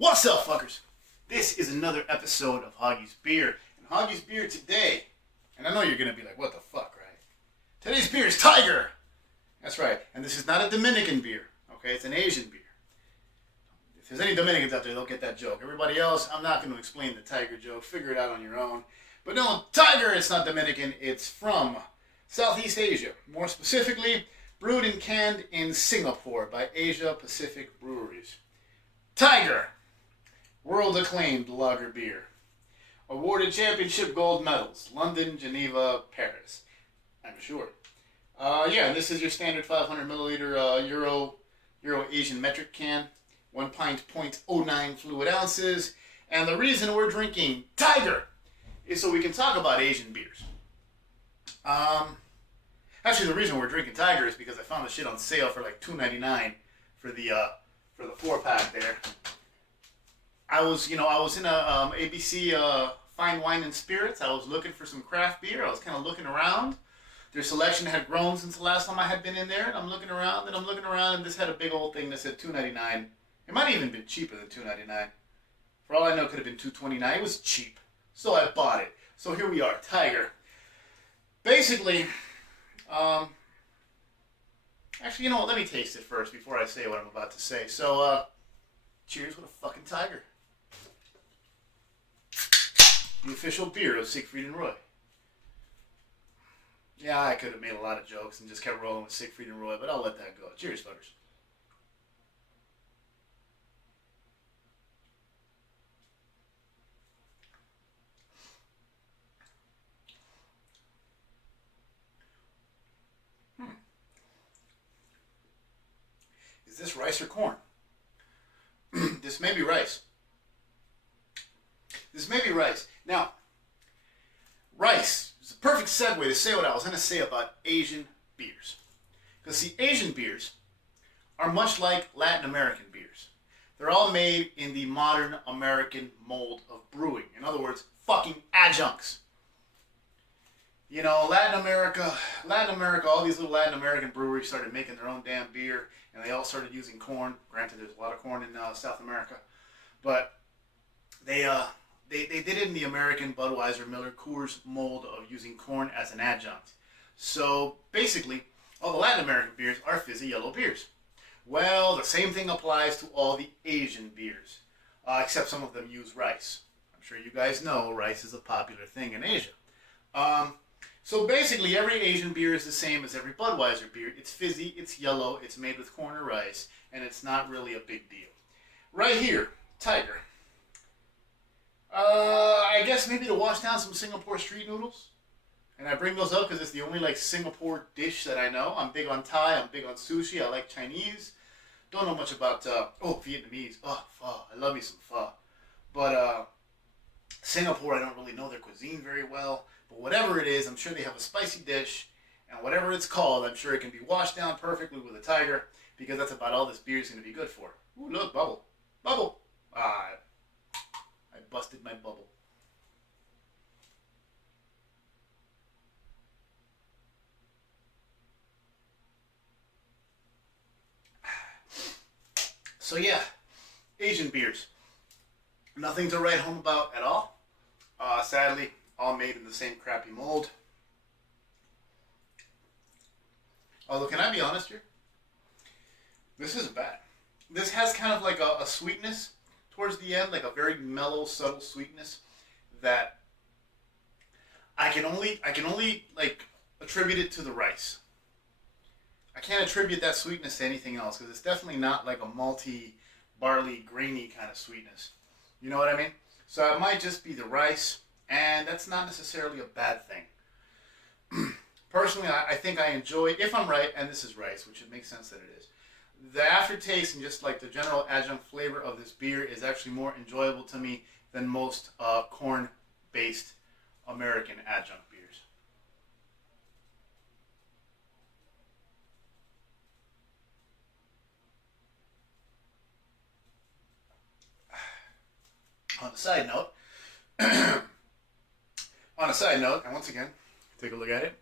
What's up, fuckers? This is another episode of Hoggie's Beer. And Hoggie's Beer today, and I know you're going to be like, what the fuck, right? Today's beer is Tiger! That's right. And this is not a Dominican beer, okay? It's an Asian beer. If there's any Dominicans out there, they'll get that joke. Everybody else, I'm not going to explain the Tiger joke. Figure it out on your own. But no, Tiger, it's not Dominican. It's from Southeast Asia. More specifically, brewed and canned in Singapore by Asia Pacific Breweries. Tiger! World-acclaimed lager beer. Awarded championship gold medals. London, Geneva, Paris. I'm sure. Yeah, this is your standard 500 milliliter Euro Asian metric can. 1 pint, 0.09 fluid ounces. And the reason we're drinking Tiger is so we can talk about Asian beers. Actually, the reason we're drinking Tiger is because I found the shit on sale for like $2.99 for the 4-pack there. I was in a ABC Fine Wine and Spirits. I was looking for some craft beer. I was kind of looking around. Their selection had grown since the last time I had been in there, and I'm looking around, and this had a big old thing that said $2.99. It might have even been cheaper than $2.99. For all I know, it could have been $2.29. It was cheap, so I bought it. So here we are, Tiger. Basically, actually, you know what? Let me taste it first before I say what I'm about to say. So, cheers with a fucking Tiger. The official beer of Siegfried and Roy. Yeah, I could have made a lot of jokes and just kept rolling with Siegfried and Roy, but I'll let that go. Cheers, fuckers. Is this rice or corn? This may be rice. Now, rice is a perfect segue to say what I was going to say about Asian beers. Because, see, Asian beers are much like Latin American beers. They're all made in the modern American mold of brewing. In other words, fucking adjuncts. You know, Latin America, all these little Latin American breweries started making their own damn beer, and they all started using corn. Granted, there's a lot of corn in South America, but they did it in the American Budweiser, Miller, Coors mold of using corn as an adjunct. So basically, all the Latin American beers are fizzy yellow beers. Well, the same thing applies to all the Asian beers, except some of them use rice. I'm sure you guys know rice is a popular thing in Asia. So basically, every Asian beer is the same as every Budweiser beer. It's fizzy, it's yellow, it's made with corn or rice, and it's not really a big deal. Right here, Tiger. I guess maybe to wash down some Singapore street noodles. And I bring those up because it's the only like Singapore dish that I know. I'm big on Thai, I'm big on sushi, I like Chinese. Don't know much about, Vietnamese. Oh, pho. I love me some pho. But Singapore, I don't really know their cuisine very well. But whatever it is, I'm sure they have a spicy dish. And whatever it's called, I'm sure it can be washed down perfectly with a Tiger. Because that's about all this beer is going to be good for. Ooh, look, bubble. Bubble. I busted my bubble. So yeah, Asian beers. Nothing to write home about at all. Sadly, all made in the same crappy mold. Although, can I be honest here? This isn't bad. This has kind of like a sweetness towards the end, like a very mellow, subtle sweetness that I can only like attribute it to the rice. I can't attribute that sweetness to anything else because it's definitely not like a malty, barley, grainy kind of sweetness. You know what I mean? So it might just be the rice, and that's not necessarily a bad thing. Personally, I think I enjoy, if I'm right, and this is rice, which it makes sense that it is. The aftertaste and just like the general adjunct flavor of this beer is actually more enjoyable to me than most corn-based American adjunct beers. On a side note, and once again, take a look at it.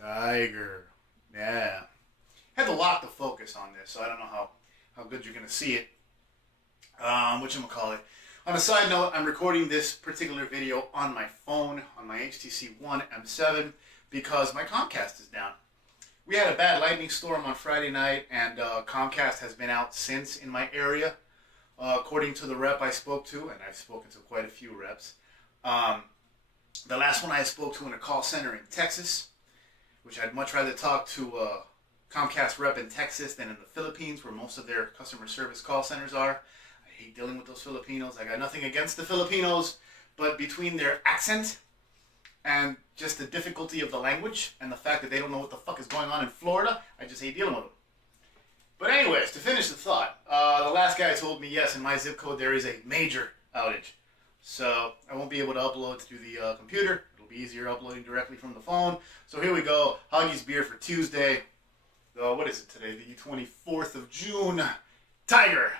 Tiger. Yeah. Had to lock the focus on this, so I don't know how good you're going to see it. Whatchamacallit. On a side note, I'm recording this particular video on my phone, on my HTC One M7, because my Comcast is down. We had a bad lightning storm on Friday night, and Comcast has been out since in my area. According to the rep I spoke to, and I've spoken to quite a few reps, the last one I spoke to in a call center in Texas, which I'd much rather talk to a Comcast rep in Texas than in the Philippines, where most of their customer service call centers are. I hate dealing with those Filipinos. I got nothing against the Filipinos, but between their accent and just the difficulty of the language and the fact that they don't know what the fuck is going on in Florida, I just hate dealing with them. But anyways, to finish the thought, the last guy told me, yes, in my zip code there is a major outage. So I won't be able to upload through the computer. It'll be easier uploading directly from the phone. So here we go. Hoggie's beer for Tuesday. What is it today? The 24th of June. Tiger.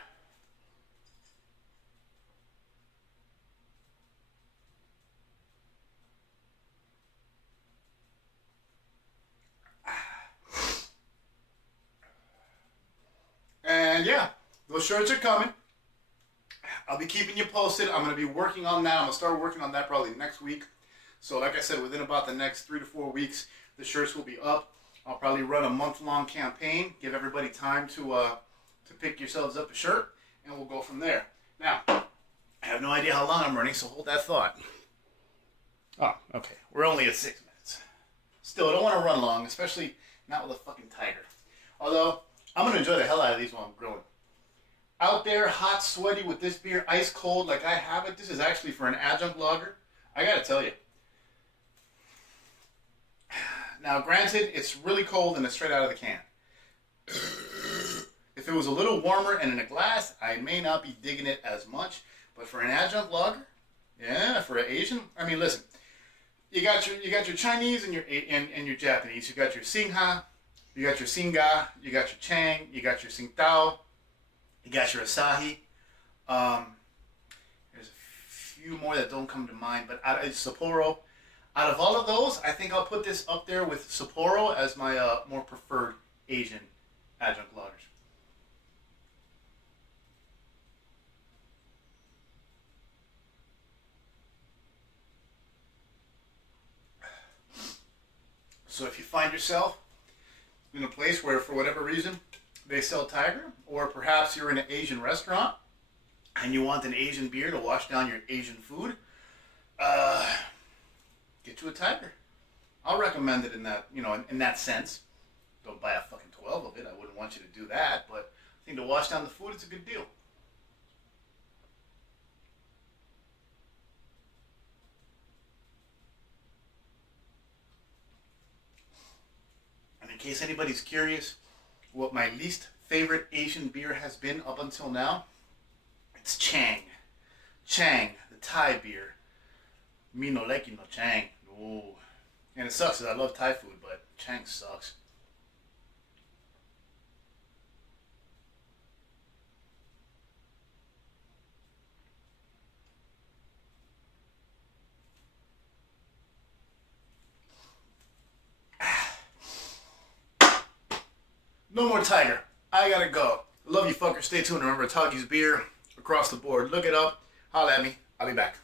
And yeah, those shirts are coming. I'll be keeping you posted. I'm going to be working on that. I'm going to start working on that probably next week. So like I said, within about the next 3 to 4 weeks, the shirts will be up. I'll probably run a month-long campaign, give everybody time to pick yourselves up a shirt, and we'll go from there. Now, I have no idea how long I'm running, so hold that thought. Oh, okay. We're only at 6 minutes. Still, I don't want to run long, especially not with a fucking tiger. Although, I'm going to enjoy the hell out of these while I'm grilling. Out there, hot, sweaty with this beer, ice cold like I have it. This is actually for an adjunct lager. I got to tell you. Now, granted, it's really cold and it's straight out of the can. If it was a little warmer and in a glass, I may not be digging it as much. But for an adjunct lager, yeah, for an Asian, I mean, listen, you got your Chinese and your Japanese. You got your Singha, you got your Singa, you got your Chang, you got your Tsingtao, you got your Asahi. There's a few more that don't come to mind, but Sapporo. Out of all of those, I think I'll put this up there with Sapporo as my more preferred Asian adjunct lagers. So if you find yourself in a place where, for whatever reason, they sell Tiger, or perhaps you're in an Asian restaurant and you want an Asian beer to wash down your Asian food, get you a Tiger. I'll recommend it in that, in that sense. Don't buy a fucking 12 of it. I wouldn't want you to do that, but I think to wash down the food, it's a good deal. And in case anybody's curious what my least favorite Asian beer has been up until now, it's Chang. Chang, the Thai beer. Me no like no Chang. Ooh. And it sucks because I love Thai food, but Chang sucks. No more Tiger. I gotta go. Love you fuckers. Stay tuned. Remember, Hoggie's beer across the board. Look it up. Holla at me. I'll be back.